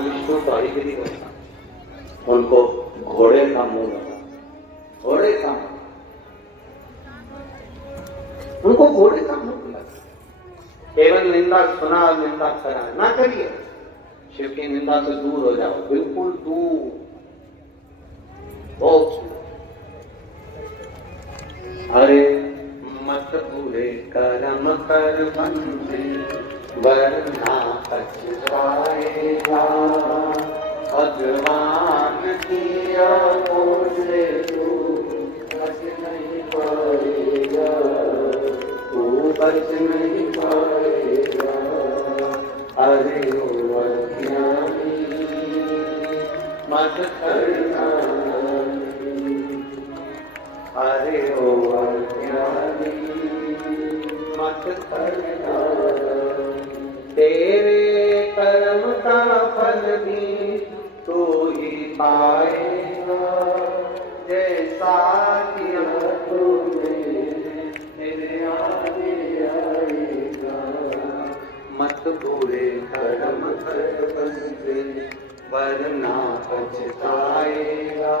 भगवान विष्णु तो हरिगिरी गोस्वामी, उनको घोड़े का मुंह लगा, घोड़े का मुंह, उनको घोड़े का मुंह लगा। केवल निंदा सुना और निंदा करा ना करिए, शिव की निंदा से दूर हो जाओ, बिल्कुल दूर। अरे मत बुरे कर्म कर बंदे, वरना पछताएगा। भगवान की ओर से तू बच नहीं पाएगा, तू बच नहीं पाएगा। अरे ओ अज्ञानी मत करना, अरे ओ अज्ञानी मत करना। तेरे कर्म का फल भी तू ही पाएगा, जैसा किया तूने तेरे आगे आएगा। मत बुरे कर्म कर बंदे, वरना पछताएगा।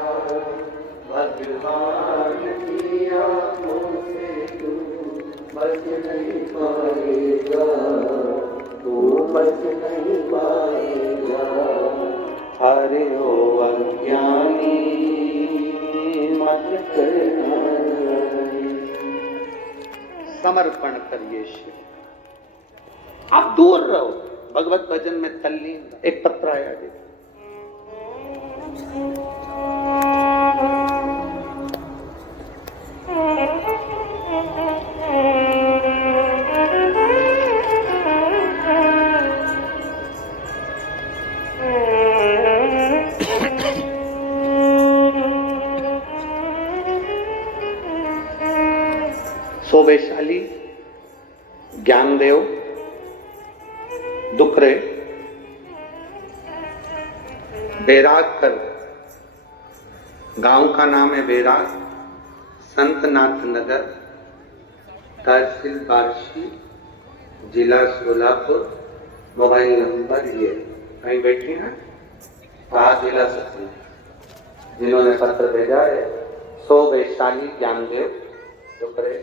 भगवान की आंखों से तू बच नहीं पाएगा, तू बच नहीं पाएगा। अरे ओ अज्ञानी मत करना। समर्पण करिए शिव, आप दूर रहो, भगवत भजन में तल्लीन। एक पत्र आया जी, सो वैशाली ज्ञानदेव दुकरे बैराग कर, गांव का नाम है बैराग, संतनाथ नगर, तहसील बार्शी, जिला सोलापुर, मोबाइल नंबर ये। कहीं बैठी हैं जिला सचिव जिन्होंने पत्र भेजा है। सो वैशाली ज्ञानदेव दुकरे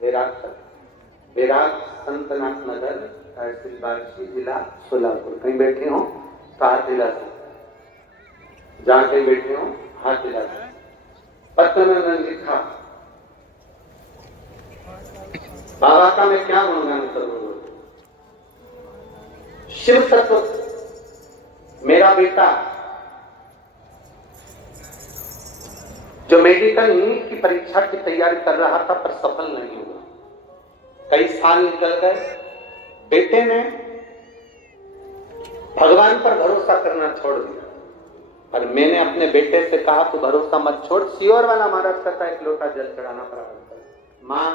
बैराग संतनाथ नगर, तहसील बार्शी, जिला सोलापुर। कहीं बैठे हो तो हाथ दिला सकते, जहां कहीं बैठे हो हाथ दिला सकते। पत्र में मैंने लिखा, बाबा का मैं क्या गुणगान करूंगा। शिव तत्व मेरा बेटा जो मेडिकल नीट की परीक्षा की तैयारी कर रहा था पर सफल नहीं हुआ, कई साल निकल गए। बेटे ने भगवान पर भरोसा करना छोड़ दिया, और मैंने अपने बेटे से कहा तू भरोसा मत छोड़, सियोर वाला महाराज का एक लोटा जल चढ़ाना प्रारंभ कर। मां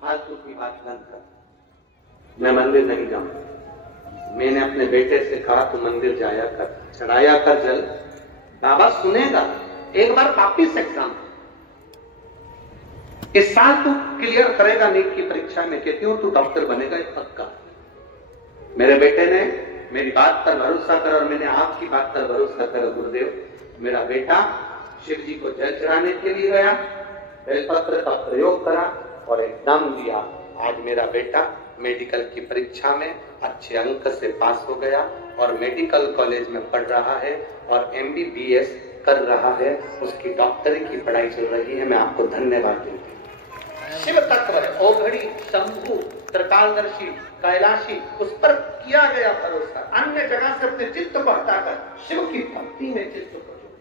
फालतू की बात बंद कर, मैं मंदिर नहीं जाऊंगा। मैंने अपने बेटे से कहा तू मंदिर जाया कर, चढ़ाया कर जल, बाबा सुनेगा। एक बार वापिस एग्जाम, इस साल तू क्लियर करेगा नीट की परीक्षा में, कहती हूं तू डॉक्टर बनेगा पक्का। मेरे बेटे ने मेरी बात पर भरोसा कर, और मैंने आपकी बात पर भरोसा कर गुरुदेव। मेरा बेटा शिव जी को जल चढ़ाने के लिए गया, बेलपत्र का प्रयोग करा और एग्जाम दिया। आज मेरा बेटा मेडिकल की परीक्षा में अच्छे अंक से पास हो गया और मेडिकल कॉलेज में पढ़ रहा है और MBBS कर रहा है, उसकी डॉक्टरी की पढ़ाई चल रही है। मैं आपको धन्यवाद देती हूँ। शिव तत्व है, ओघड़ी, शंभु, त्रिकालदर्शी, कैलाशी, उस पर किया गया भरोसा। अन्य जगह से अपने चित्त को हटाकर शिव की भक्ति में चित्त को जोड़े।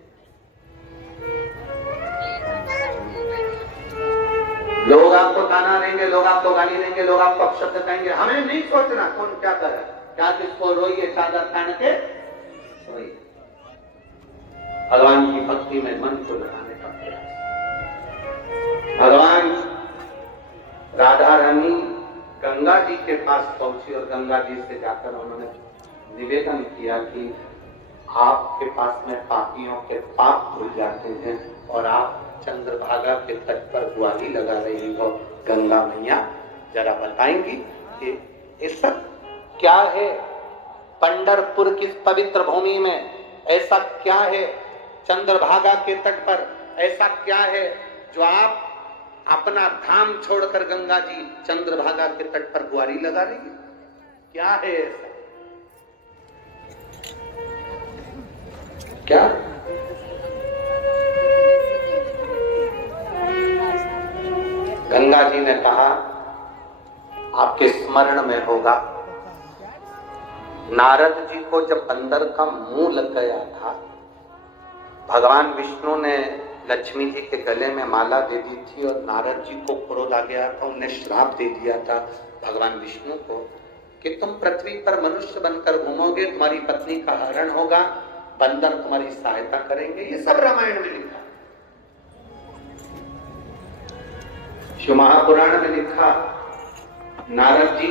लोग आपको ताना देंगे, लोग आपको गाली देंगे, लोग आपको अपशब्द कहेंगे, हमें नहीं सोचना कौन क्या करे, क्या किसको रोइए चादर तान के सोइए। भगवान की भक्ति में मन को लगाने का प्रयास। भगवान राधा रानी गंगा जी के पास पहुंची और गंगा जी से जाकर उन्होंने निवेदन किया कि आपके पास में पापियों के पाप धुल जाते हैं और आप चंद्रभागा के तट पर ग्वाली लगा रही हो। गंगा मैया जरा बताएंगी कि ये सब क्या है। पंढरपुर की पवित्र भूमि में ऐसा क्या है, चंद्रभागा के तट पर ऐसा क्या है जो आप अपना धाम छोड़कर गंगा जी चंद्रभागा के तट पर गुआरी लगा रही है? क्या है ऐसा? क्या? गंगा जी ने कहा आपके स्मरण में होगा, नारद जी को जब बंदर का मुंह लग गया था, भगवान विष्णु ने लक्ष्मी जी के गले में माला दे दी थी और नारद जी को क्रोध आ गया था, उन्हें श्राप दे दिया था भगवान विष्णु को कि तुम पृथ्वी पर मनुष्य बनकर घूमोगे, तुम्हारी पत्नी का हरण होगा, बंदर तुम्हारी सहायता करेंगे। ये सब रामायण में लिखा, शिव महापुराण में लिखा। नारद जी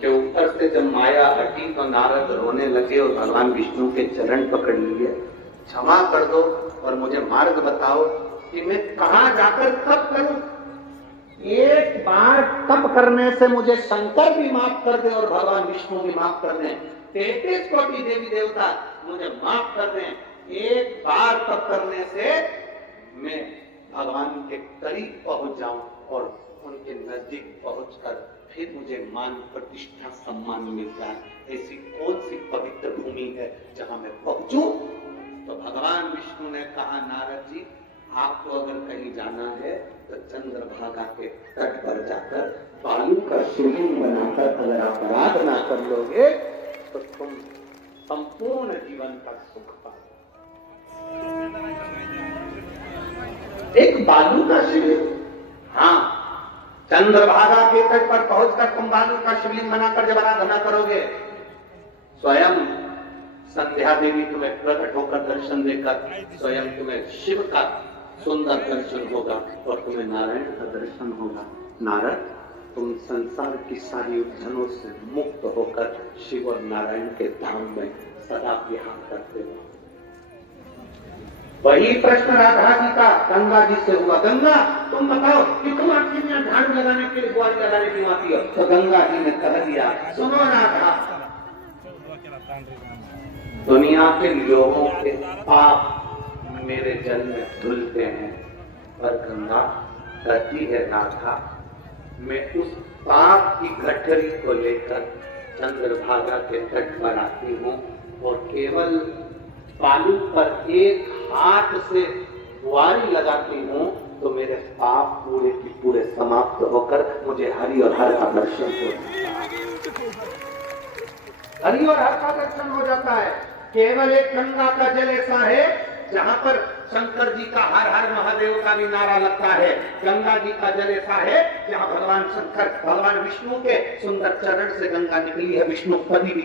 के ऊपर से जब माया हटी तो नारद रोने लगे और भगवान विष्णु के चरण पकड़ लिए, क्षमा कर दो और मुझे मार्ग बताओ कि मैं कहां जाकर तप करूं। एक बार तप करने से मुझे शंकर भी माफ कर दे और भगवान विष्णु भी माफ कर दें, 33 कोटि देवी देवता मुझे माफ कर दें। एक बार तप करने से मैं भगवान के करीब पहुंच जाऊं और उनके नजदीक पहुंचकर फिर मुझे मान प्रतिष्ठा सम्मान मिल जाए। ऐसी कौन सी पवित्र भूमि है जहां मैं पहुंचूं? तो भगवान विष्णु ने कहा, नारद जी आपको अगर कहीं जाना है तो चंद्रभागा के तट पर जाकर बालू का शिवलिंग बनाकर अगर आप आराधना कर लोगे तो तुम संपूर्ण जीवन का सुख पाओगे। एक बालू का शिवलिंग, हाँ, चंद्रभागा के तट पर पहुंचकर तुम बालू का शिवलिंग बनाकर जब आराधना करोगे, स्वयं संध्या देवी तुम्हें प्रकट होकर दर्शन देकर स्वयं तुम्हें शिव का सुंदर दर्शन होगा और तुम्हें नारायण का दर्शन होगा। नारद, तुम संसार की सारी उलझनों से मुक्त होकर शिव और नारायण के धाम में सदा विहार करते हो। वही प्रश्न राधा जी का गंगा जी से हुआ, गंगा तुम बताओ कि तुम आखिर में झाड़ू लगाने के लिए गुआरी लगाने क्यों आती हो? तो गंगा जी ने कह दिया, सुनो राधा, दुनिया के लोगों के पाप मेरे जल में धुलते हैं, पर गंगा कहती है राधा, मैं उस पाप की गठरी को लेकर चंद्रभागा के तट पर आती हूँ और केवल बालू पर एक हाथ से गुआरी लगाती हूँ तो मेरे पाप पूरे की पूरे समाप्त होकर मुझे हरि और हर का दर्शन हो जाता है। हरि और हर का दर्शन हो जाता है। केवल एक गंगा का जल ऐसा है जहां पर शंकर जी का हर हर महादेव का भी नारा लगता है। गंगा जी का जल ऐसा है जहां भगवान शंकर, भगवान विष्णु के सुंदर चरण से गंगा निकली है, विष्णु पदी भी